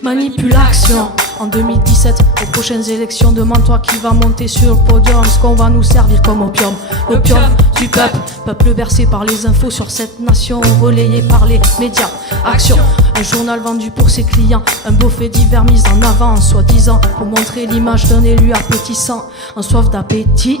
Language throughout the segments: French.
Manipulation. En 2017, aux prochaines élections, demande-toi qui va monter sur le podium. Ce qu'on va nous servir comme opium. L'opium du peuple, peuple bercé par les infos sur cette nation, relayé par les médias. Action, un journal vendu pour ses clients, un beau fait divers mis en avant, soi-disant pour montrer l'image d'un élu appétissant, en soif d'appétit,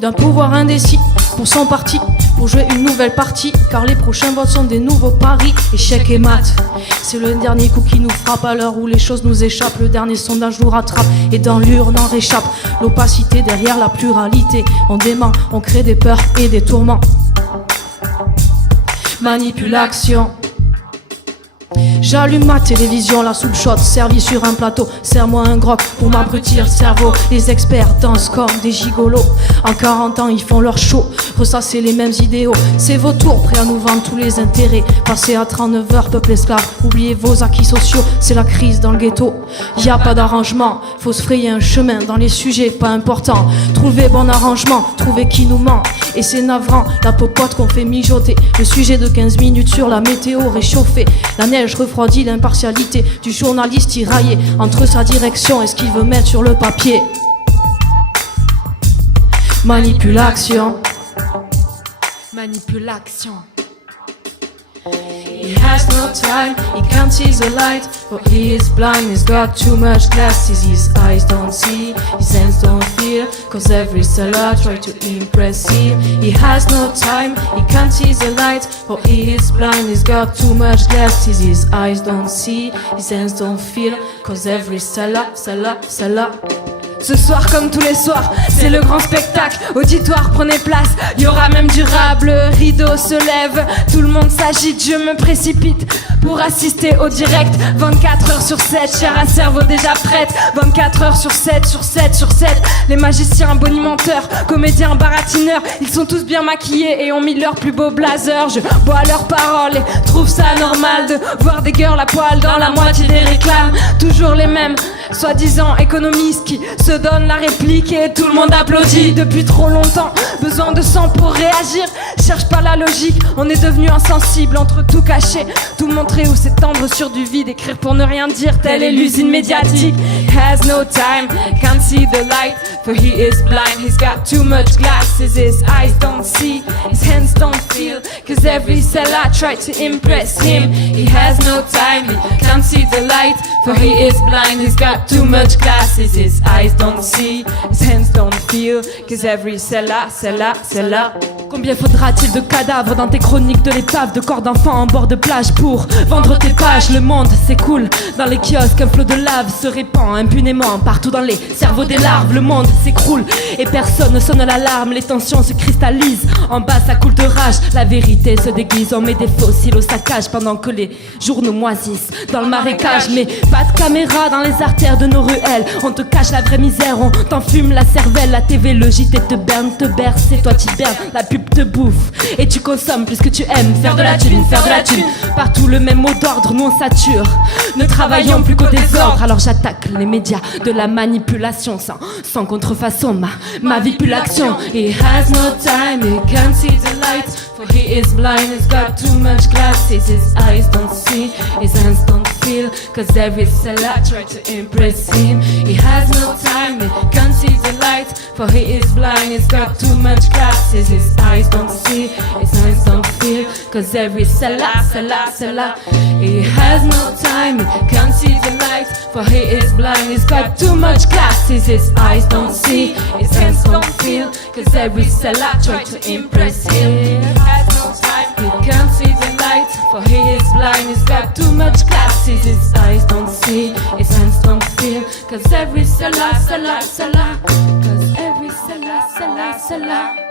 d'un pouvoir indécis pour son parti, pour jouer une nouvelle partie, car les prochains votes sont des nouveaux paris. Échec et mat, c'est le dernier coup qui nous frappe à l'heure où les choses nous échappent. Le dernier sondage nous rattrape et dans l'urne en réchappe l'opacité derrière la pluralité. On dément, on crée des peurs et des tourments. Manipulation. J'allume ma télévision, la soupe chaude servie sur un plateau. Serre-moi un grog pour m'abrutir le cerveau. Les experts dansent comme des gigolos. En 40 ans ils font leur show, ressasser les mêmes idéaux. C'est vos tours, prêts à nous vendre tous les intérêts. Passez à 39 heures, peuple esclave, oubliez vos acquis sociaux. C'est la crise dans le ghetto, y a pas d'arrangement. Faut se frayer un chemin dans les sujets pas importants. Trouvez bon arrangement, trouvez qui nous ment. Et c'est navrant, la popote qu'on fait mijoter. Le sujet de 15 minutes sur la météo réchauffée. La neige refroidit l'impartialité du journaliste tiraillé entre sa direction et ce qu'il veut mettre sur le papier. Manipulation. Manipulation. He has no time, he can't see the light, but he is blind, he's got too much glasses. His eyes don't see, his hands don't feel, cause every seller try to impress him. He has no time, he can't see the light, but he is blind, he's got too much glasses. His eyes don't see, his hands don't feel, cause every seller. Ce soir comme tous les soirs, c'est le grand spectacle. Auditoire, prenez place, y aura même du rap. Le rideau se lève, tout le monde s'agite. Je me précipite pour assister au direct. 24 heures sur 7, chair à cerveau déjà prête. 24 heures sur 7, sur 7, sur 7. Les magiciens, bonimenteurs, comédiens, baratineurs, ils sont tous bien maquillés et ont mis leur plus beau blazer. Je bois leurs paroles et trouve ça normal de voir des girls à poil dans la moitié des réclames. Toujours les mêmes, soi-disant économistes qui se donnent la réplique et tout le monde applaudit. Depuis trop longtemps, besoin de sang pour réagir. Cherche pas la logique, on est devenu insensible. Entre tout cacher, tout montrer ou s'étendre sur du vide. Écrire pour ne rien dire, telle est l'usine médiatique. Has no time, can't see the light, for he is blind, he's got too much glasses. His eyes don't see, his hands don't feel, cause every seller tried to impress him. He has no time, he can't see the light, for he is blind, he's got too much glasses. His eyes don't see, his hands don't feel, cause every seller. Combien faudra-t-il de cadavres dans tes chroniques de l'épave, de corps d'enfants en bord de plage pour vendre tes pages? Le monde s'écoule dans les kiosques, un flot de lave se répand impunément partout dans les cerveaux des larves. Le monde s'écroule et personne ne sonne l'alarme. Les tensions se cristallisent, en bas ça coule de rage. La vérité se déguise, on met des fossiles au saccage pendant que les journaux moisissent dans le marécage. Mais pas de caméra dans les artères de nos ruelles, on te cache la vraie misère, on t'enfume la cervelle. La TV, le JT te berne, te berce et toi t'hibernes. La pub te bouffe et tu consommes plus que tu aimes. Faire de la thune, partout le même mot d'ordre, nous on sature. Ne travaillons plus qu'au désordre, alors j'attaque les médias de la manipulation sans contrefaçon, ma vie plus l'action. He has no time, he can't see the light, for he is blind, he's got too much glasses. His eyes don't see, his hands don't feel, cause every seller tried to impress him. He has no time, he can't see the light, for he is blind, he's got too much glasses. His eyes don't see, his hands don't feel, cause every seller. He has no time, he can't see the light, for he is blind, he's got too much glasses. His eyes don't see, his hands don't feel, cause every seller tried to impress him. He has no time, he can't see the light, for he is blind, he's got too much glasses. His eyes don't see, his hands don't feel, cause every seller, cause every seller.